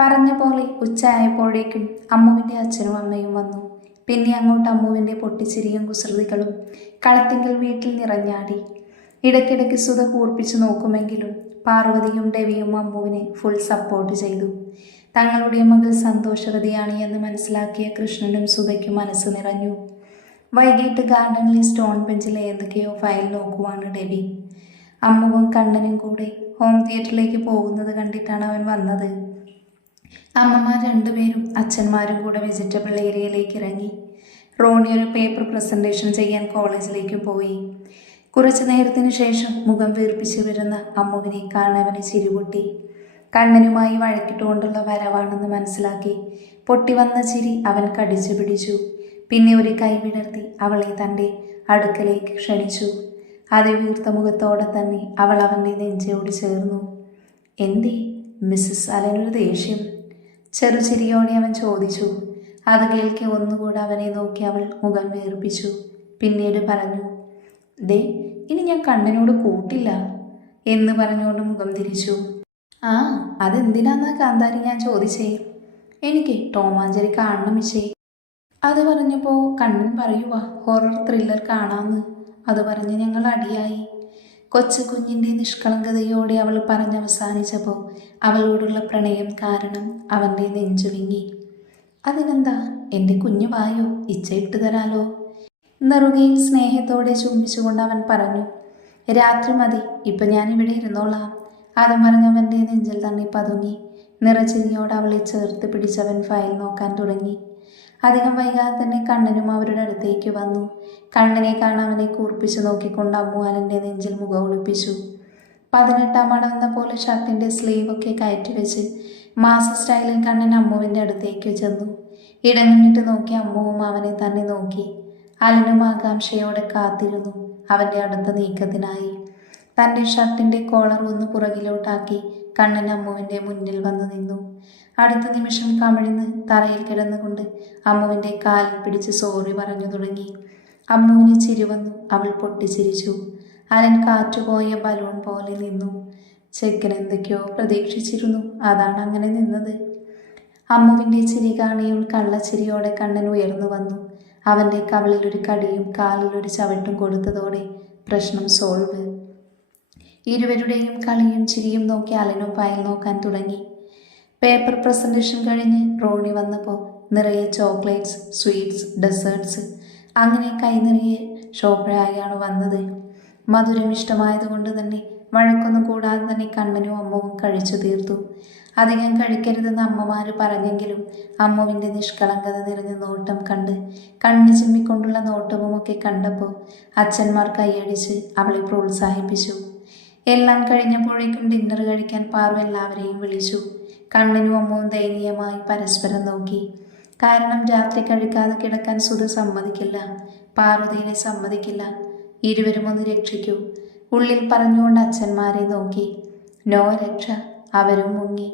പറഞ്ഞ പോലെ ഉച്ചയായപ്പോഴേക്കും അമ്മുവിൻ്റെ അച്ഛനും അമ്മയും വന്നു. പിന്നെ അങ്ങോട്ട് അമ്മുവിൻ്റെ പൊട്ടിച്ചിരിയും കുസൃതികളും കളത്തിങ്കൽ വീട്ടിൽ നിറഞ്ഞാടി. ഇടയ്ക്കിടയ്ക്ക് സുധ കൂർപ്പിച്ചു നോക്കുമെങ്കിലും പാർവതിയും ഡെവിയും അമ്മുവിനെ ഫുൾ സപ്പോർട്ട് ചെയ്തു. തങ്ങളുടെ മകൾ സന്തോഷവതിയാണ് എന്ന് മനസ്സിലാക്കിയ കൃഷ്ണനും സുധയ്ക്കും മനസ്സ് നിറഞ്ഞു. വൈകിട്ട് ഗാർഡനിലെ സ്റ്റോൺ ബെഞ്ചിൽ ഏതൊക്കെയോ ഫയൽ നോക്കുവാണ് ഡെവി. അമ്മുവും കണ്ണനും കൂടെ ഹോം തിയേറ്ററിലേക്ക് പോകുന്നത് കണ്ടിട്ടാണ് അവൻ വന്നത്. അമ്മമാർ രണ്ടുപേരും അച്ഛന്മാരും കൂടെ വെജിറ്റബിൾ ഏരിയയിലേക്ക് ഇറങ്ങി. റോണി ഒരു പേപ്പർ പ്രസൻറ്റേഷൻ ചെയ്യാൻ കോളേജിലേക്ക് പോയി. കുറച്ചു നേരത്തിന് ശേഷം മുഖം വീർപ്പിച്ചു വരുന്ന അമ്മുവിനെ കാണവന് ചിരിപൊട്ടി. കണ്ണനുമായി വഴക്കിട്ടുകൊണ്ടുള്ള വരവാണെന്ന് മനസ്സിലാക്കി പൊട്ടി വന്ന ചിരി അവൻ കടിച്ചു പിടിച്ചു. പിന്നെ ഒരു കൈ വിടർത്തി അവളെ തൻ്റെ അടുക്കലേക്ക് ക്ഷണിച്ചു. അതേ വീർത്ത മുഖത്തോടെ തന്നെ അവൾ അവൻ്റെ നെഞ്ചോട് ചേർന്നു. എന്തേ മിസ്സസ് അലനൊരു ദേഷ്യം? ചെറുചിരിയോടെ അവൻ ചോദിച്ചു. അത് കേൾക്കെ ഒന്നുകൂടെ അവനെ നോക്കി അവൾ മുഖം വീർപ്പിച്ചു. പിന്നീട് പറഞ്ഞു, ദേ ഇനി ഞാൻ കണ്ണനോട് കൂട്ടില്ല എന്ന് പറഞ്ഞുകൊണ്ട് മുഖം തിരിച്ചു. ആ അതെന്തിനാന്നാ കാന്താരി ഞാൻ ചോദിച്ചേ? എനിക്ക് ടോമാഞ്ചേരി കാണണം മിച്ചേ. അത് പറഞ്ഞപ്പോൾ കണ്ണൻ പറയുക ഹൊറർ ത്രില്ലർ കാണാമെന്ന്. അത് പറഞ്ഞ് ഞങ്ങൾ അടിയായി. കൊച്ചു കുഞ്ഞിൻ്റെ നിഷ്കളങ്കതയോടെ അവൾ പറഞ്ഞവസാനിച്ചപ്പോൾ അവളോടുള്ള പ്രണയം കാരണം അവൻ്റെ നെഞ്ചു വിങ്ങി. അതിനെന്താ, എൻ്റെ കുഞ്ഞു വായോ, ഇച്ചയിട്ട് തരാലോ. നെറുകയിൽ സ്നേഹത്തോടെ ചുംബിച്ചുകൊണ്ട് അവൻ പറഞ്ഞു. രാത്രി മതി, ഇപ്പം ഞാനിവിടെ ഇരുന്നോളാം. അതും പറഞ്ഞവൻ്റെ നെഞ്ചിൽ തന്നെ പതുങ്ങി. നിറച്ചിരിയോട് അവളെ ചേർത്ത് പിടിച്ചവൻ ഫയൽ നോക്കാൻ തുടങ്ങി. അധികം വൈകാതെ തന്നെ കണ്ണനും അവരുടെ അടുത്തേക്ക് വന്നു. കണ്ണനെ കാണാൻ അവനെ കൂർപ്പിച്ചു നോക്കിക്കൊണ്ട് അമ്മു അലൻ്റെ നെഞ്ചിൽ മുഖം ഒളിപ്പിച്ചു. 18-ാം മടവെന്ന പോലെ ഷർട്ടിൻ്റെ സ്ലീവൊക്കെ കയറ്റി വെച്ച് മാസ സ്റ്റൈലിൽ കണ്ണൻ അമ്മുവിൻ്റെ അടുത്തേക്ക് ചെന്നു. ഇടങ്ങിട്ട് നോക്കി അമ്മുവും അവനെ തന്നെ നോക്കി. അലനും ആകാംക്ഷയോടെ കാത്തിരുന്നു അവൻ്റെ അടുത്ത നീക്കത്തിനായി. തൻ്റെ ഷർട്ടിൻ്റെ കോളർ ഒന്ന് പുറകിലോട്ടാക്കി കണ്ണൻ അമ്മുവിൻ്റെ മുന്നിൽ വന്നു നിന്നു. അടുത്ത നിമിഷം കമിഴ്ന്ന് തറയിൽ കിടന്നുകൊണ്ട് അമ്മുവിൻ്റെ കാലിൽ പിടിച്ച് സോറി പറഞ്ഞു തുടങ്ങി. അമ്മുവിന് ചിരി വന്നു. അവൾ പൊട്ടിച്ചിരിച്ചു. അലൻ കാറ്റുപോയ ബലൂൺ പോലെ നിന്നു. ചെക്കൻ എന്തൊക്കെയോ പ്രതീക്ഷിച്ചിരുന്നു, അതാണ് അങ്ങനെ നിന്നത്. അമ്മുവിൻ്റെ ചിരി കാണിയവൾ കള്ളച്ചിരിയോടെ കണ്ണൻ ഉയർന്നു വന്നു. അവൻ്റെ കവിളിൽ ഒരു കടിയും കാലിൽ ഒരു ചവിട്ടും കൊടുത്തതോടെ പ്രശ്നം സോൾവ്. ഇരുവരുടെയും കളിയും ചിരിയും നോക്കി അലനും ഫയൽ നോക്കാൻ തുടങ്ങി. പേപ്പർ പ്രസൻറ്റേഷൻ കഴിഞ്ഞ് റോണി വന്നപ്പോൾ നിറയെ ചോക്ലേറ്റ്സ്, സ്വീറ്റ്സ്, ഡെസേർട്ട്സ്, അങ്ങനെ കൈ നിറയെ ഷോപ്പറായാണ് വന്നത്. മധുരം ഇഷ്ടമായതുകൊണ്ട് തന്നെ വഴക്കൊന്നും കൂടാതെ തന്നെ കണ്ണനും അമ്മുവും കഴിച്ചു തീർത്തു. അധികം കഴിക്കരുതെന്ന് അമ്മമാർ പറഞ്ഞെങ്കിലും അമ്മുവിൻ്റെ നിഷ്കളങ്കത നിറഞ്ഞ നോട്ടം കണ്ട് കണ്ണു ചിമ്മിക്കൊണ്ടുള്ള നോട്ടവുമൊക്കെ കണ്ടപ്പോൾ അച്ഛന്മാർ കൈയടിച്ച് അവളെ പ്രോത്സാഹിപ്പിച്ചു. എല്ലാം കഴിഞ്ഞപ്പോഴേക്കും ഡിന്നർ കഴിക്കാൻ പാറു എല്ലാവരെയും വിളിച്ചു. കണ്ണനും അമ്മുവും ദയനീയമായി പരസ്പരം നോക്കി. കാരണം രാത്രി കഴിക്കാതെ കിടക്കാൻ സുധ സമ്മതിക്കില്ല, പാർവതിയെ സമ്മതിക്കില്ല. ഇരുവരും ഒന്ന് രക്ഷിക്കൂ ഉള്ളിൽ പറഞ്ഞുകൊണ്ട് അച്ഛന്മാരെ നോക്കി. നോ രക്ഷ. അവരും മുങ്ങി.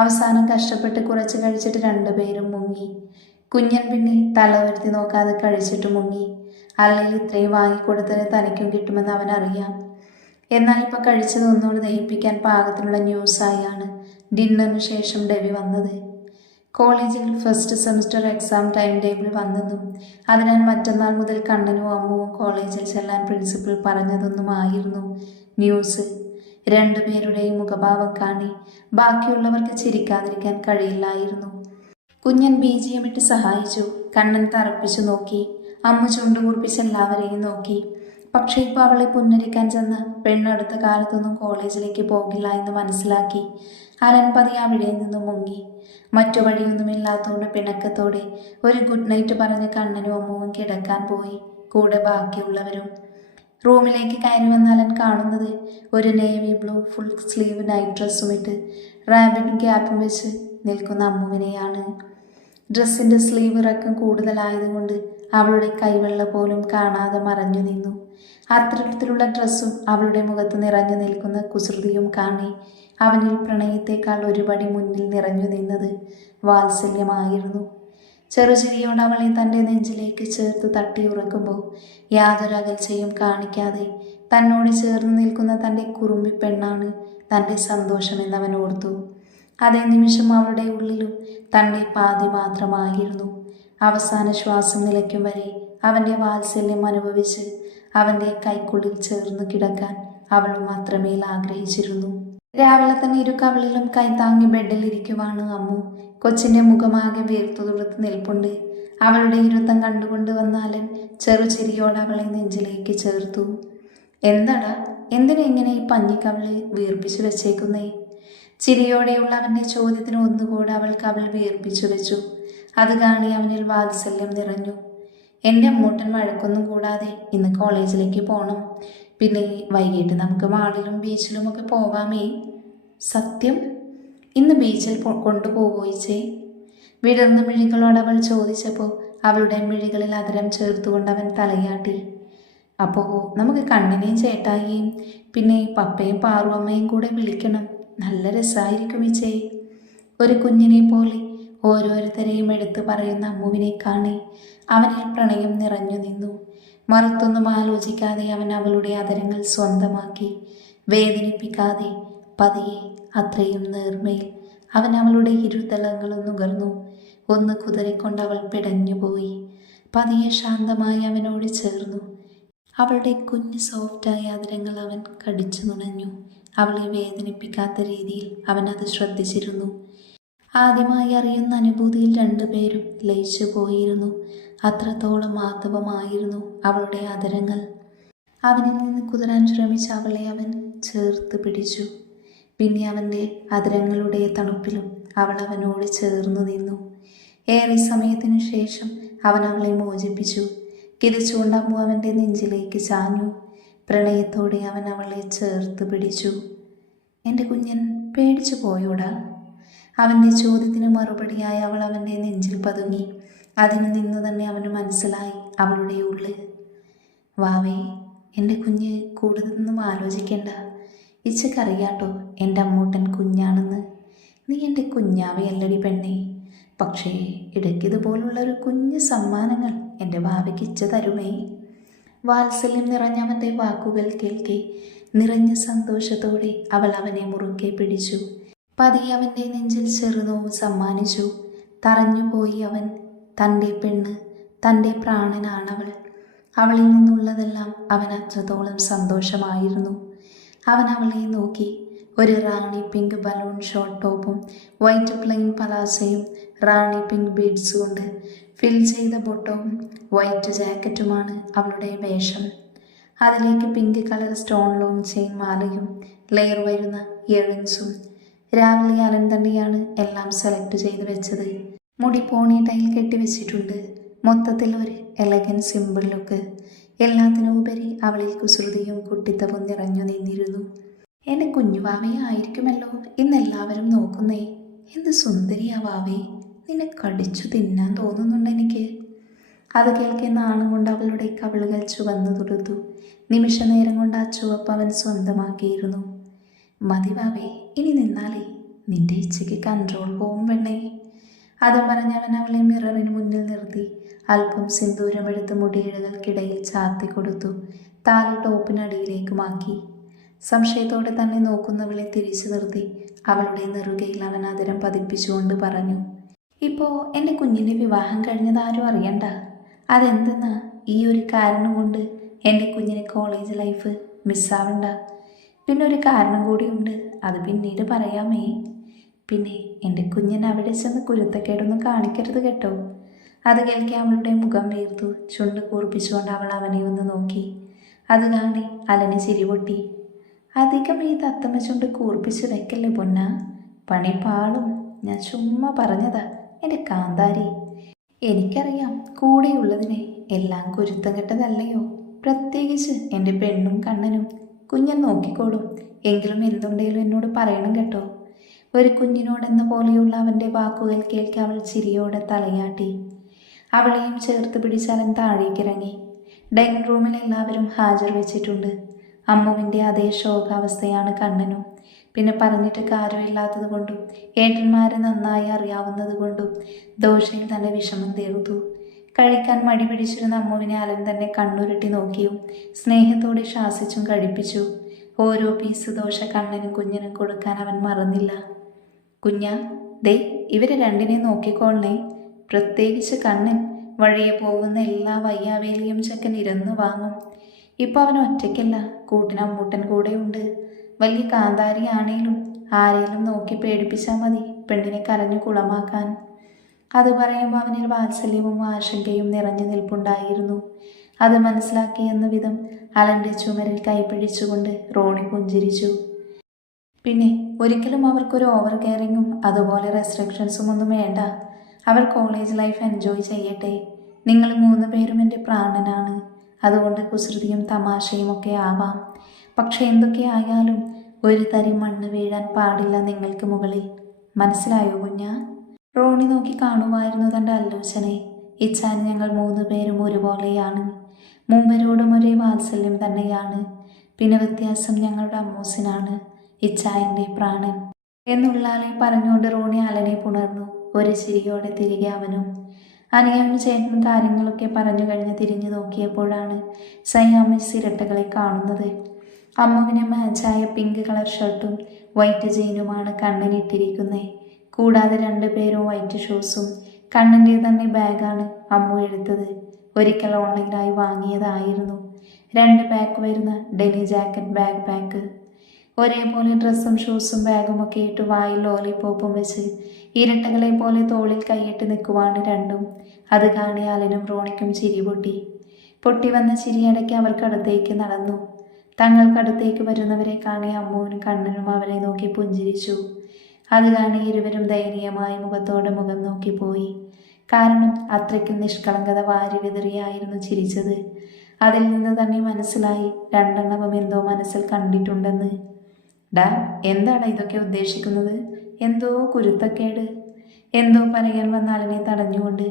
അവസാനം കഷ്ടപ്പെട്ട് കുറച്ച് കഴിച്ചിട്ട് രണ്ടുപേരും മുങ്ങി. കുഞ്ഞൻ പിന്നെ തല ഉയർത്തി നോക്കാതെ കഴിച്ചിട്ട് മുങ്ങി. അല്ലെങ്കിൽ ഇത്രയും വാങ്ങിക്കൊടുത്തതിന് തനിക്കും കിട്ടുമെന്ന് അവനറിയാം. എന്നാൽ ഇപ്പം കഴിച്ചത് ഒന്നുകൂടി ദഹിപ്പിക്കാൻ പാകത്തിനുള്ള ന്യൂസായാണ് ഡിന്നറിന് ശേഷം ഡെവി വന്നത്. കോളേജിൽ first semester exam time table വന്നെന്നും അതിനാൽ മറ്റന്നാൾ മുതൽ കണ്ണനും അമ്മുവും കോളേജിൽ ചെല്ലാൻ പ്രിൻസിപ്പൽ പറഞ്ഞതൊന്നുമായിരുന്നു ന്യൂസ്. രണ്ടുപേരുടെയും മുഖഭാവം കാണി ബാക്കിയുള്ളവർക്ക് ചിരിക്കാതിരിക്കാൻ കഴിയില്ലായിരുന്നു. കുഞ്ഞൻ BGM ഇട്ട് സഹായിച്ചു. കണ്ണൻ തറപ്പിച്ചു നോക്കി. അമ്മു ചുണ്ടുകൂർപ്പിച്ച് എല്ലാവരെയും നോക്കി. പക്ഷേ ഇപ്പോൾ അവളെ പുന്നരിക്കാൻ ചെന്ന പെണ്ണടുത്ത കാലത്തൊന്നും കോളേജിലേക്ക് പോകില്ല എന്ന് മനസ്സിലാക്കി. അലൻ പതി അവിടെ നിന്നും മുങ്ങി. മറ്റു വഴിയൊന്നുമില്ലാത്തതുകൊണ്ട് പിണക്കത്തോടെ ഒരു ഗുഡ് നൈറ്റ് പറഞ്ഞ് കണ്ണനും അമ്മുവും കിടക്കാൻ പോയി. കൂടെ ബാക്കിയുള്ളവരും. റൂമിലേക്ക് കയറി വന്ന അലൻ കാണുന്നത് ഒരു navy blue full sleeve night ഡ്രസ്സും ഇട്ട് റാബിറ്റും ക്യാപ്പും വെച്ച് നിൽക്കുന്ന അമ്മുവിനെയാണ്. ഡ്രസ്സിൻ്റെ സ്ലീവ് ഇറക്കം കൂടുതലായതുകൊണ്ട് അവളുടെ കൈവെള്ള പോലും കാണാതെ മറഞ്ഞു നിന്നു. അത്തരത്തിലുള്ള ഡ്രസ്സും അവളുടെ മുഖത്ത് നിറഞ്ഞു നിൽക്കുന്ന കുസൃതിയും കാണി അവനിൽ പ്രണയത്തേക്കാൾ ഒരുപടി മുന്നിൽ നിറഞ്ഞു നിന്നത് വാത്സല്യമായിരുന്നു. ചെറുചിരിയോട് അവളെ തൻ്റെ നെഞ്ചിലേക്ക് ചേർത്ത് തട്ടിയുറക്കുമ്പോൾ യാതൊരു അകൽച്ചയും കാണിക്കാതെ തന്നോട് ചേർന്ന് നിൽക്കുന്ന തൻ്റെ കുറുമ്പി പെണ്ണാണ് തൻ്റെ സന്തോഷമെന്നവൻ ഓർത്തു. അതേ നിമിഷം അവളുടെ ഉള്ളിലും തൻ്റെ പാതി മാത്രമായിരുന്നു. അവസാന ശ്വാസം നിലയ്ക്കും വരെ അവൻ്റെ വാത്സല്യം അനുഭവിച്ച് അവൻ്റെ കൈക്കുള്ളിൽ ചേർന്ന് കിടക്കാൻ അവളും അത്രമേൽ ആഗ്രഹിച്ചിരുന്നു. രാവിലെ തന്നെ ഇരു കവിളിലും കൈത്താങ്ങി ബെഡിലിരിക്കുവാണ് അമ്മു. കൊച്ചിൻ്റെ മുഖമാകെ വീർത്തു തുടുത്ത് നിൽപ്പുണ്ട്. അവളുടെ ഇരുത്തം കണ്ടുകൊണ്ട് വന്നാലൻ ചെറുചിരിയോടെ അവളെ നെഞ്ചിലേക്ക് ചേർത്തു. എന്താടാ, എന്തിനാ ഇങ്ങനെ ഈ പഞ്ഞിക്കവിള് വീർപ്പിച്ചു വെച്ചേക്കുന്നേ? ചിരിയോടെയുള്ള അവൻ്റെ ചോദ്യത്തിന് ഒന്നുകൂടെ അവൾ കവിൾ വീർപ്പിച്ചു വെച്ചു. അത് കാണി അവനിൽ വാത്സല്യം നിറഞ്ഞു. എൻ്റെ അമ്മൂട്ടൻ വഴക്കൊന്നും കൂടാതെ ഇന്ന് കോളേജിലേക്ക് പോകണം. പിന്നെ വൈകിട്ട് നമുക്ക് മാളിലും ബീച്ചിലും ഒക്കെ പോവാമേ. സത്യം? ഇന്ന് ബീച്ചിൽ കൊണ്ടുപോവുകയിച്ചേ? വിടർന്ന മിഴികളോട് അവൾ ചോദിച്ചപ്പോൾ അവളുടെ മിഴികളിൽ അതരം ചേർത്തുകൊണ്ട് അവൻ തലയാട്ടി. അപ്പോൾ നമുക്ക് കണ്ണിനെയും ചേട്ടായിയും പിന്നെ പപ്പയും പാറുവമ്മയും കൂടെ വിളിക്കണം. നല്ല രസമായിരിക്കും ഇച്ചേ. ഒരു കുഞ്ഞിനെ പോലെ ഓരോരുത്തരെയും എടുത്തു പറയുന്ന അമ്മുവിനെ കാണി അവനിൽ പ്രണയം നിറഞ്ഞു നിന്നു. മറുത്തൊന്നും ആലോചിക്കാതെ അവൻ അവളുടെ അതരങ്ങൾ സ്വന്തമാക്കി. വേദനിപ്പിക്കാതെ പതിയെ അത്രയും നേർമയിൽ അവൻ അവളുടെ ഇരുതലങ്ങളും നുകർന്നു. ഒന്ന് കുതറിക്കൊണ്ട് അവൾ പിടഞ്ഞുപോയി. പതിയെ ശാന്തമായി അവനോട് ചേർന്നു. അവളുടെ കുഞ്ഞ് സോഫ്റ്റായ അതരങ്ങൾ അവൻ കടിച്ചു നുണഞ്ഞു. അവളെ വേദനിപ്പിക്കാത്ത രീതിയിൽ അവൻ അത് ശ്രദ്ധിച്ചിരുന്നു. ആദ്യമായി അറിയുന്ന അനുഭൂതിയിൽ രണ്ടുപേരും ലയിച്ചു പോയിരുന്നു. അത്രത്തോളം ആർത്തവമായിരുന്നു അവളുടെ അതരങ്ങൾ. അവനിൽ നിന്ന് കുതിരാൻ ശ്രമിച്ച അവളെ അവൻ ചേർത്ത് പിടിച്ചു. പിന്നെ അവൻ്റെ അതരങ്ങളുടെ തണുപ്പിലും അവൾ അവനോട് ചേർന്നു നിന്നു. ഏറെ സമയത്തിനു ശേഷം അവൻ അവളെ മോചിപ്പിച്ചു. കിതച്ചുകൊണ്ട് അമ്മു അവൻ്റെ നെഞ്ചിലേക്ക് ചാഞ്ഞു. പ്രണയത്തോടെ അവൻ അവളെ ചേർത്ത് പിടിച്ചു. എൻ്റെ കുഞ്ഞൻ പേടിച്ചു പോയോടാ? അവൻ്റെ ചോദ്യത്തിന് മറുപടിയായി അവൾ അവൻ്റെ നെഞ്ചിൽ പതുങ്ങി. അതിന് നിന്നു തന്നെ അവന് മനസ്സിലായി അവളുടെ ഉള്ളിൽ. വാവേ, എൻ്റെ കുഞ്ഞ് കൂടുതലൊന്നും ആലോചിക്കേണ്ട. ഇച്ചക്കറിയാട്ടോ എൻ്റെ അമ്മൂട്ടൻ കുഞ്ഞാണെന്ന്. നീ എൻ്റെ കുഞ്ഞാവയല്ലടി പെണ്ണേ. പക്ഷേ ഇടയ്ക്കിതുപോലുള്ളൊരു കുഞ്ഞ് സമ്മാനങ്ങൾ എൻ്റെ ഭാവിക്ക് ഇച്ച തരുമേ. വാത്സല്യം നിറഞ്ഞവൻ്റെ വാക്കുകൾ കേൾക്കെ നിറഞ്ഞ സന്തോഷത്തോടെ അവൾ അവനെ മുറുക്കെ പിടിച്ചു. പതിയെ അവൻ്റെ നെഞ്ചിൽ ചെറുനോവ് സമ്മാനിച്ചു. തറഞ്ഞുപോയി അവൻ. തൻ്റെ പെണ്ണ്, തൻ്റെ പ്രാണനാണവൾ. അവളിൽ നിന്നുള്ളതെല്ലാം അവൻ അത്രത്തോളം സന്തോഷമായിരുന്നു. അവൻ അവളെ നോക്കി. ഒരു റാണി പിങ്ക് ബലൂൺ ഷോർട്ട് ടോപ്പും വൈറ്റ് പ്ലെയിൻ പലാസയും റാണി പിങ്ക് ബീഡ്സ് കൊണ്ട് ഫിൽ ചെയ്ത ബൊട്ടവും വൈറ്റ് ജാക്കറ്റുമാണ് അവളുടെ വേഷം. അതിലേക്ക് pink colour stone long chain മാലയും ലെയർ വരുന്ന ഇയറിങ്സും. രാവിലെ അലൻ തന്നെയാണ് എല്ലാം സെലക്ട് ചെയ്ത് വെച്ചത്. മുടി പോണി ടൈൽ കെട്ടിവെച്ചിട്ടുണ്ട്. മൊത്തത്തിൽ ഒരു എലഗൻ സിമ്പിൾ ലുക്ക്. എല്ലാത്തിനും ഉപരി അവളിൽ കുസൃതിയും കുട്ടിത്തവും നിറഞ്ഞു നിന്നിരുന്നു. എൻ്റെ കുഞ്ഞുവാവയെ ആയിരിക്കുമല്ലോ ഇന്നെല്ലാവരും നോക്കുന്നേ. എന്ത് സുന്ദരിയാ വാവേ, നിന്നെ കടിച്ചു തിന്നാൻ തോന്നുന്നുണ്ട് എനിക്ക്. അത് കേൾക്കെ നാണം കൊണ്ട് അവളുടെ കവിളുകൾ ചുവന്നു തുടുത്തു. നിമിഷ നേരം കൊണ്ട് ആ ചുവപ്പ് അവൻ സ്വന്തമാക്കിയിരുന്നു. മതി വാവേ, ഇനി നിന്നാലേ നിന്റെ ഇച്ചയ്ക്ക് കൺട്രോൾ പോവും പെണ്ണേ. അതും പറഞ്ഞവൻ അവളെ മിററിന് മുന്നിൽ നിർത്തി അല്പം സിന്ദൂരമെടുത്ത് മുടിയിഴകൾക്കിടയിൽ ചാർത്തി കൊടുത്തു. താലി ടോപ്പിനടിയിലേക്കുമാക്കി. സംശയത്തോടെ തന്നെ നോക്കുന്നവളെ തിരിച്ചു നിർത്തി അവളുടെ നെറുകയിൽ അവൻ അതിരം പതിപ്പിച്ചുകൊണ്ട് പറഞ്ഞു, ഇപ്പോൾ എൻ്റെ കുഞ്ഞിൻ്റെ വിവാഹം കഴിഞ്ഞതാരും അറിയണ്ട. അതെന്തെന്നാ, ഈ ഒരു കാരണം കൊണ്ട് എൻ്റെ കുഞ്ഞിന് കോളേജ് ലൈഫ് മിസ്സാവണ്ട. പിന്നെ ഒരു കാരണം കൂടിയുണ്ട്, അത് പിന്നീട് പറയാമേ. പിന്നെ എൻ്റെ കുഞ്ഞിന് അവിടെ ചെന്ന് കുരുത്തക്കേടൊന്നും കാണിക്കരുത് കേട്ടോ. അത് കേൾക്കി അവളുടെ മുഖം വീർത്തു. ചുണ്ട് കൂർപ്പിച്ചുകൊണ്ട് അവൾ അവനെ ഒന്ന് നോക്കി. അത് കാണി അലന് ചിരി പൊട്ടി. അധികം ഈ തത്തമ്മ ചുണ്ട് കൂർപ്പിച്ച് വെക്കല്ലേ പൊന്ന, പണി പാളും. ഞാൻ ചുമ്മാ പറഞ്ഞതാ എൻ്റെ കാന്താരി. എനിക്കറിയാം കൂടെയുള്ളതിനെ എല്ലാം കുരുത്തം കെട്ടതല്ലയോ. പ്രത്യേകിച്ച് എൻ്റെ പെണ്ണും കണ്ണനും. കുഞ്ഞൻ നോക്കിക്കോളും. എങ്കിലും എന്തുണ്ടേലും എന്നോട് പറയണം കേട്ടോ. ഒരു കുഞ്ഞിനോടെന്ന പോലെയുള്ള അവൻ്റെ വാക്കുകൾ കേൾക്കി അവൾ ചിരിയോടെ തലയാട്ടി. അവളെയും ചേർത്ത് പിടിച്ചവൻ താഴേക്കിറങ്ങി. ഡൈനിങ് റൂമിൽ എല്ലാവരും ഹാജർ വെച്ചിട്ടുണ്ട്. അമ്മുവിൻ്റെ അതേ ശോകാവസ്ഥയാണ് കണ്ണനും. പിന്നെ പറഞ്ഞിട്ട് കാര്യമില്ലാത്തത് കൊണ്ടും ഏട്ടന്മാരെ നന്നായി അറിയാവുന്നത് കൊണ്ടും ദോശയിൽ തൻ്റെ വിഷമം തീർത്തു. കഴിക്കാൻ മടി പിടിച്ചിരുന്ന അമ്മുവിനെ അലൻ തന്നെ കണ്ണുരുട്ടി നോക്കിയും സ്നേഹത്തോടെ ശാസിച്ചും കഴിപ്പിച്ചു. ഓരോ പീസ് ദോശ കണ്ണനും കുഞ്ഞിനും കൊടുക്കാൻ അവൻ മറന്നില്ല. കുഞ്ഞ, ദേ ഇവരെ രണ്ടിനെ നോക്കിക്കോളണേ, പ്രത്യേകിച്ച് കണ്ണൻ. വഴിയെ പോകുന്ന എല്ലാ വയ്യാവേലിയും ചെക്കൻ ഇരുന്ന് വാങ്ങും. ഇപ്പം അവൻ ഒറ്റയ്ക്കല്ല, കൂട്ടിന് അമ്മൂട്ടൻ കൂടെയുണ്ട്. വലിയ കാന്താരിയാണേലും ആരെയും നോക്കി പേടിപ്പിച്ചാൽ മതി പെണ്ണിനെ കരഞ്ഞു കുളമാക്കാൻ. അത് പറയുമ്പോൾ അവനിൽ വാത്സല്യവും ആശങ്കയും നിറഞ്ഞു നിൽപ്പുണ്ടായിരുന്നു. അത് മനസ്സിലാക്കിയെന്ന വിധം അലൻ്റെ ചുമരിൽ കൈപിടിച്ചുകൊണ്ട് റോണി പുഞ്ചിരിച്ചു. പിന്നെ ഒരിക്കലും അവർക്കൊരു ഓവർ കെയറിങ്ങും അതുപോലെ റെസ്ട്രിക്ഷൻസും ഒന്നും വേണ്ട. അവർ കോളേജ് ലൈഫ് എൻജോയ് ചെയ്യട്ടെ. നിങ്ങൾ 3 പേരും എൻ്റെ പ്രാണനാണ്. അതുകൊണ്ട് കുസൃതിയും തമാശയും ഒക്കെ ആവാം. പക്ഷെ എന്തൊക്കെ ആയാലും ഒരു തരി മണ്ണ് വീഴാൻ പാടില്ല നിങ്ങൾക്ക് മുകളിൽ. മനസ്സിലായോ കുഞ്ഞ? റോണി നോക്കി കാണുമായിരുന്നു തൻ്റെ അല്ലോചനെ. ഇച്ചാൻ ഞങ്ങൾ 3 പേരും ഒരുപോലെയാണ്. മൂവരോടും ഒരേ വാത്സല്യം തന്നെയാണ്. പിന്നെ വ്യത്യാസം ഞങ്ങളുടെ അമ്മൂസിനാണ്, ഇച്ചായൻ്റെ പ്രാണൻ എന്നുള്ളാളെ പറഞ്ഞുകൊണ്ട് റോണി അലനെ പുണർന്നു. ഒരു ചിരിയോടെ തിരികെ അവനും. അനിയനും ചേട്ടനും കാര്യങ്ങളൊക്കെ പറഞ്ഞു കഴിഞ്ഞ് തിരിഞ്ഞു നോക്കിയപ്പോഴാണ് സയാമിസ് ഇരട്ടകളെ കാണുന്നത്. അമ്മുവിന് മാച്ചായ പിങ്ക് കളർ ഷർട്ടും വൈറ്റ് ജീനുമാണ് കണ്ണനിട്ടിരിക്കുന്നത്. കൂടാതെ 2 പേരും വൈറ്റ് ഷൂസും. കണ്ണൻ്റെ തന്നെ ബാഗാണ് അമ്മു എടുത്തത്. ഒരിക്കൽ ഓൺലൈനായി വാങ്ങിയതായിരുന്നു. 2 പാക്ക് വരുന്ന ഡെനി ജാക്കറ്റ് ബാഗ് പാക്ക്. ഒരേപോലെ ഡ്രസ്സും ഷൂസും ബാഗും ഒക്കെ ഇട്ട് വായിൽ ലോലിപ്പോപ്പും വെച്ച് ഇരട്ടകളെ പോലെ തോളിൽ കൈയിട്ട് നിൽക്കുവാണ് രണ്ടും. അത് കാണി അലനും റോണിക്കും ചിരി പൊട്ടി വന്ന ചിരിയടയ്ക്ക് അവർക്കടുത്തേക്ക് നടന്നു. തങ്ങൾക്കടുത്തേക്ക് വരുന്നവരെ കാണി അമ്മുവിനും കണ്ണനും അവരെ നോക്കി പുഞ്ചിരിച്ചു. അത് കാണി ഇരുവരും ദയനീയമായി മുഖത്തോടെ മുഖം നോക്കിപ്പോയി. കാരണം അത്രയ്ക്കും നിഷ്കളങ്കത വാരി വിതറിയായിരുന്നു ചിരിച്ചത്. അതിൽ നിന്ന് തന്നെ മനസ്സിലായി രണ്ടെണ്ണവും എന്തോ മനസ്സിൽ കണ്ടിട്ടുണ്ടെന്ന്. ഡാ, എന്താണ് ഇതൊക്കെ ഉദ്ദേശിക്കുന്നത്? എന്തോ കുരുത്തക്കേട്. എന്തോ പറയാൻ വന്ന ആളിനെ തടഞ്ഞുകൊണ്ട്.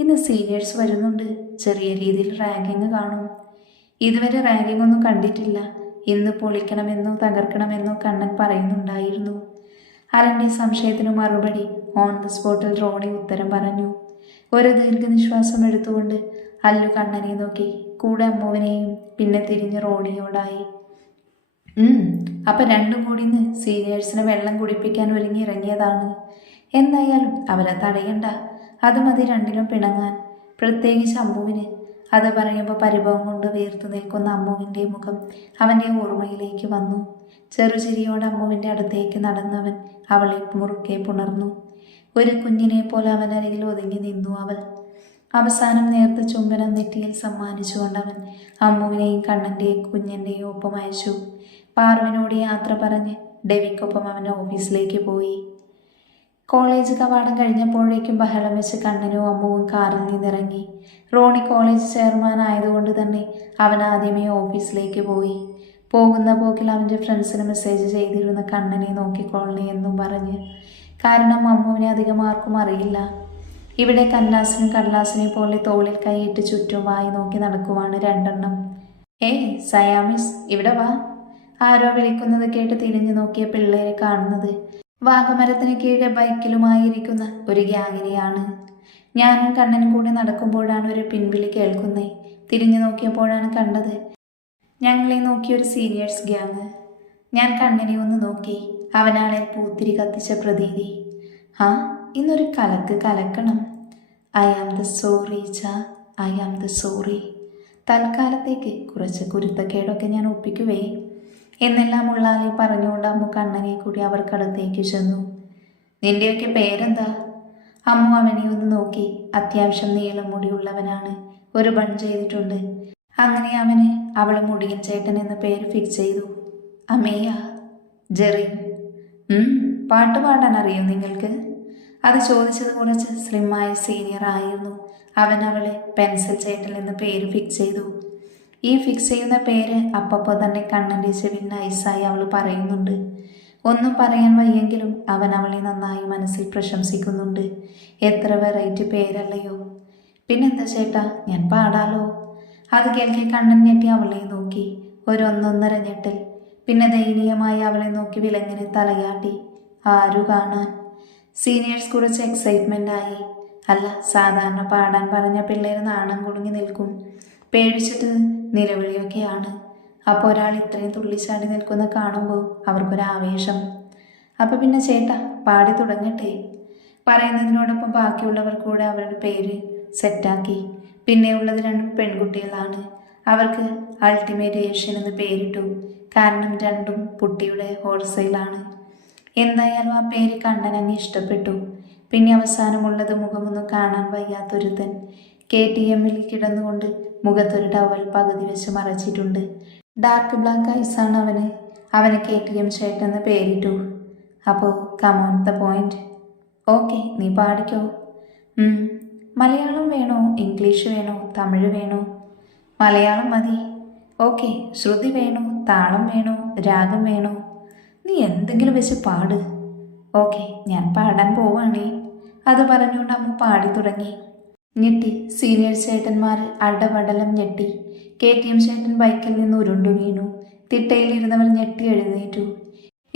ഇന്ന് സീനിയേഴ്സ് വരുന്നുണ്ട്, ചെറിയ രീതിയിൽ റാങ്കിങ് കാണും. ഇതുവരെ റാങ്കിങ് ഒന്നും കണ്ടിട്ടില്ല. ഇന്ന് പൊളിക്കണമെന്നോ തകർക്കണമെന്നോ കണ്ണൻ പറയുന്നുണ്ടായിരുന്നു. അലൻ്റെ സംശയത്തിനു മറുപടി ഓൺ ദ സ്പോട്ടിൽ റോണി ഉത്തരം പറഞ്ഞു. ഒരു ദീർഘനിശ്വാസം എടുത്തുകൊണ്ട് അല്ലു കണ്ണനെ നോക്കി, കൂടെ അമ്മുവിനെയും. പിന്നെ തിരിഞ്ഞ് റോണിയോടായി. അപ്പം രണ്ടും കൂടി ഇന്ന് സീനിയേഴ്സിനെ വെള്ളം കുടിപ്പിക്കാൻ ഒരുങ്ങി ഇറങ്ങിയതാണ്. എന്തായാലും അവരെ തടയണ്ട. അത് മതി രണ്ടിനും പിണങ്ങാൻ, പ്രത്യേകിച്ച് അമ്മുവിന്. അത് പറയുമ്പോൾ പരിഭവം കൊണ്ട് വീർത്തു നിൽക്കുന്ന അമ്മുവിൻ്റെ മുഖം അവൻ്റെ ഓർമ്മയിലേക്ക് വന്നു. ചെറുചിരിയോടെ അമ്മുവിൻ്റെ അടുത്തേക്ക് നടന്നവൻ അവളെ മുറുക്കെ പുണർന്നു. ഒരു കുഞ്ഞിനെ പോലെ അവനരികിൽ ഒതുങ്ങി നിന്നു അവൾ. അവസാനം നേർത്ത ചുംബനം നെറ്റിയിൽ സമ്മാനിച്ചുകൊണ്ടവൻ അമ്മുവിനെയും കണ്ണൻ്റെയും കുഞ്ഞൻ്റെയും ഒപ്പം അയച്ചു. പാർവിനോട് യാത്ര പറഞ്ഞ് ഡെവിക്കൊപ്പം അവൻ ഓഫീസിലേക്ക് പോയി. കോളേജ് കവാടം കഴിഞ്ഞപ്പോഴേക്കും ബഹളം വെച്ച് കണ്ണനും അമ്മുവും കാറിൽ നിന്നിറങ്ങി. റോണി കോളേജ് ചെയർമാൻ ആയതുകൊണ്ട് തന്നെ അവൻ ആദ്യമേ ഓഫീസിലേക്ക് പോയി. പോകുന്ന പോക്കിൽ അവൻ്റെ ഫ്രണ്ട്സിന് മെസ്സേജ് ചെയ്തിരുന്ന കണ്ണനെ നോക്കിക്കോളണേ എന്നും പറഞ്ഞ്. കാരണം അമ്മുവിനെ അധികം ആർക്കും അറിയില്ല. ഇവിടെ കന്നാസിനും കടലാസിനെ പോലെ തോളിൽ കൈയിട്ട് ചുറ്റും വായി നോക്കി നടക്കുവാണ് രണ്ടെണ്ണം. സയാമിസ്, ഇവിടെ വാ. ആരോ വിളിക്കുന്നത് കേട്ട് തിരിഞ്ഞു നോക്കിയ പിള്ളേരെ കാണുന്നത് വാഗമരത്തിന് കീഴെ ബൈക്കിലുമായിരിക്കുന്ന ഒരു ഗ്യാങ്ങിനെയാണ്. ഞാനും കണ്ണനും കൂടെ നടക്കുമ്പോഴാണ് ഒരു പിൻവിളി കേൾക്കുന്നത്. തിരിഞ്ഞു നോക്കിയപ്പോഴാണ് കണ്ടത് ഞങ്ങളെ നോക്കിയൊരു സീനിയേഴ്സ് ഗ്യാങ്. ഞാൻ കണ്ണനെ ഒന്ന് നോക്കി. അവനാളെ പൂത്തിരി കത്തിച്ച പ്രതീതി. ഇന്നൊരു കലക്കണം. I am the sorry I am the sorry. തൽക്കാലത്തേക്ക് കുറച്ച് കുരുത്തക്കേടൊക്കെ ഞാൻ ഒപ്പിക്കുവേ എന്നെല്ലാം ഉള്ളാലെ പറഞ്ഞുകൊണ്ട് അമ്മു കണ്ണനെ കൂടി അവർക്കടുത്തേക്ക് ചെന്നു. നിന്റെയൊക്കെ പേരെന്താ? അമ്മു അവനെ ഒന്ന് നോക്കി. അത്യാവശ്യം നീളം മുടിയുള്ളവനാണ്, ഒരു ബൺ ചെയ്തിട്ടുണ്ട്. അങ്ങനെ അവന് അവൾ മുടിയൻ ചേട്ടൻ എന്ന പേര് ഫിക്സ് ചെയ്തു. അമ്മേയ ജെറി. പാട്ട് പാടാൻ അറിയോ നിങ്ങൾക്ക്? അത് ചോദിച്ചത് കുറച്ച് സ്ലിമ്മായ സീനിയർ ആയിരുന്നു. അവൻ അവളെ പെൻസിൽ ചേട്ടൻ എന്ന പേര് ഫിക്സ് ചെയ്തു. ഈ ഫിക്സ് ചെയ്യുന്ന പേര് അപ്പപ്പോൾ തന്നെ കണ്ണൻ്റെ ചെവിൽ നൈസായി അവൾ പറയുന്നുണ്ട്. ഒന്നും പറയാൻ വയ്യെങ്കിലും അവൻ അവളെ നന്നായി മനസ്സിൽ പ്രശംസിക്കുന്നുണ്ട്. എത്ര വെറൈറ്റി പേരല്ലയോ. പിന്നെന്താ ചേട്ടാ, ഞാൻ പാടാലോ? അത് കേൾക്കെ കണ്ണൻ ഞെട്ടി അവളെ നോക്കി. ഒന്നൊന്നര ഞെട്ടൽ. പിന്നെ ദയനീയമായി അവളെ നോക്കി വിലങ്ങനെ തലയാട്ടി. ആരു കാണാൻ? സീനിയേഴ്സ് കുറച്ച് എക്സൈറ്റ്മെൻ്റ് ആയി. അല്ല, സാധാരണ പാടാൻ പറഞ്ഞ പിള്ളേർ നാണം കുടുങ്ങി നിൽക്കും. പേടിച്ചിട്ട് നിലവിളിയൊക്കെയാണ്. അപ്പോൾ ഒരാൾ ഇത്രയും തുള്ളിച്ചാടി നിൽക്കുന്ന കാണുമ്പോൾ അവർക്കൊരാവേശം. അപ്പോൾ പിന്നെ ചേട്ടാ പാടി തുടങ്ങട്ടെ. പറയുന്നതിനോടൊപ്പം ബാക്കിയുള്ളവർ കൂടെ അവരുടെ പേര് സെറ്റാക്കി. പിന്നെ ഉള്ളത് 2 പെൺകുട്ടികളാണ്. അവർക്ക് അൾട്ടിമേറ്റ് ഏഷ്യൻ എന്ന് പേരിട്ടു. കാരണം 2ഉം പുട്ടിയുടെ ഹോൾസെയിലാണ്. എന്തായാലും ആ പേര് കണ്ണനങ്ങ് ഇഷ്ടപ്പെട്ടു. പിന്നെ അവസാനമുള്ളത് മുഖമൊന്നും കാണാൻ വയ്യാത്തൊരുത്തൻ. KTMൽ കിടന്നുകൊണ്ട് മുഖത്തൊരു ടവൽ പകുതി വെച്ച് മറച്ചിട്ടുണ്ട്. ഡാർക്ക് ബ്ലാക്ക് ഐസാണ് അവന്. അവന് KTM ചേട്ടെന്ന് പേരിട്ടു. അപ്പോൾ കമോൺ ദ പോയിന്റ്. ഓക്കെ, നീ പാടിക്കോ. മലയാളം വേണോ, ഇംഗ്ലീഷ് വേണോ, തമിഴ് വേണോ? മലയാളം മതി. ഓക്കെ, ശ്രുതി വേണോ, താളം വേണോ, രാഗം വേണോ? നീ എന്തെങ്കിലും വെച്ച് പാട്. ഓക്കെ, ഞാൻ പാടാൻ പോവാണേ. അത് പറഞ്ഞുകൊണ്ട് അമ്മ പാടി തുടങ്ങി. ഞെട്ടി സീനിയർ ചേട്ടന്മാർ അടവടലം ഞെട്ടി. KTM ചേട്ടൻ ബൈക്കിൽ നിന്ന് ഉരുണ്ടു വീണു. തിട്ടയിലിരുന്നവർ ഞെട്ടി എഴുന്നേറ്റു.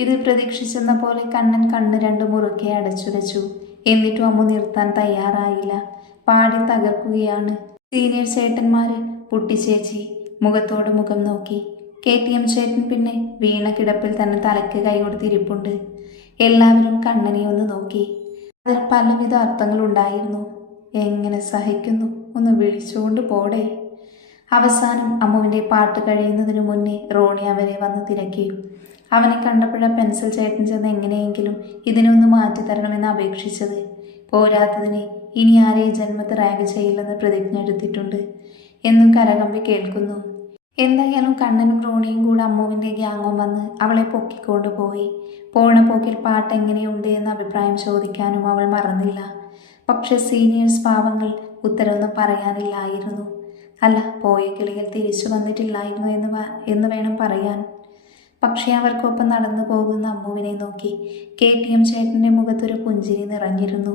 ഇത് പ്രതീക്ഷിച്ചെന്ന പോലെ കണ്ണൻ കണ്ണ് 2 മുറുക്കെ അടച്ചു വെച്ചു. എന്നിട്ടും അമ്മ നിർത്താൻ തയ്യാറായില്ല. പാടി തകർക്കുകയാണ്. സീനിയർ ചേട്ടന്മാര് പുട്ടിച്ചേച്ചി മുഖത്തോട് മുഖം നോക്കി. KTM ചേട്ടൻ പിന്നെ വീണ കിടപ്പിൽ തന്നെ തലയ്ക്ക് കൈ കൊടുത്തിരിപ്പുണ്ട്. എല്ലാവരും കണ്ണനെ ഒന്ന് നോക്കി. അതിൽ പലവിധ അർത്ഥങ്ങളുണ്ടായിരുന്നു. എങ്ങനെ സഹിക്കുന്നു, ഒന്ന് വിളിച്ചുകൊണ്ട് പോടെ. അവസാനം അമ്മുവിൻ്റെ പാട്ട് കഴിയുന്നതിനു മുന്നേ റോണി അവരെ വന്ന് തിരക്കി. അവനെ കണ്ടപ്പോഴ പെൻസിൽ ചേട്ടൻ ചെന്ന് എങ്ങനെയെങ്കിലും ഇതിനൊന്ന് മാറ്റിത്തരണമെന്ന് അപേക്ഷിച്ചത്. പോരാത്തതിന് ഇനി ആരെ ജന്മത്ത് റാങ്ക് ചെയ്യില്ലെന്ന് പ്രതിജ്ഞ എടുത്തിട്ടുണ്ട് എന്നും കരകമ്പി കേൾക്കുന്നു. എന്തായാലും കണ്ണനും റോണിയും കൂടെ അമ്മുവിൻ്റെ ഗ്യാങ്ങും വന്ന് അവളെ പൊക്കിക്കൊണ്ടു പോയി. പോണ പോക്കിൽ പാട്ട് എങ്ങനെയുണ്ട് എന്ന് അഭിപ്രായം ചോദിക്കാനും അവൾ മറന്നില്ല. പക്ഷെ സീനിയേഴ്സ് പാവങ്ങൾ ഉത്തരവൊന്നും പറയാനില്ലായിരുന്നു. അല്ല, പോയ കിളികൾ തിരിച്ചു വന്നിട്ടില്ലായിരുന്നു എന്ന് വേണം പറയാൻ. പക്ഷേ അവർക്കൊപ്പം നടന്നു പോകുന്ന അമ്മുവിനെ നോക്കി KTM ചേട്ടൻ്റെ മുഖത്തൊരു പുഞ്ചിരി നിറഞ്ഞിരുന്നു.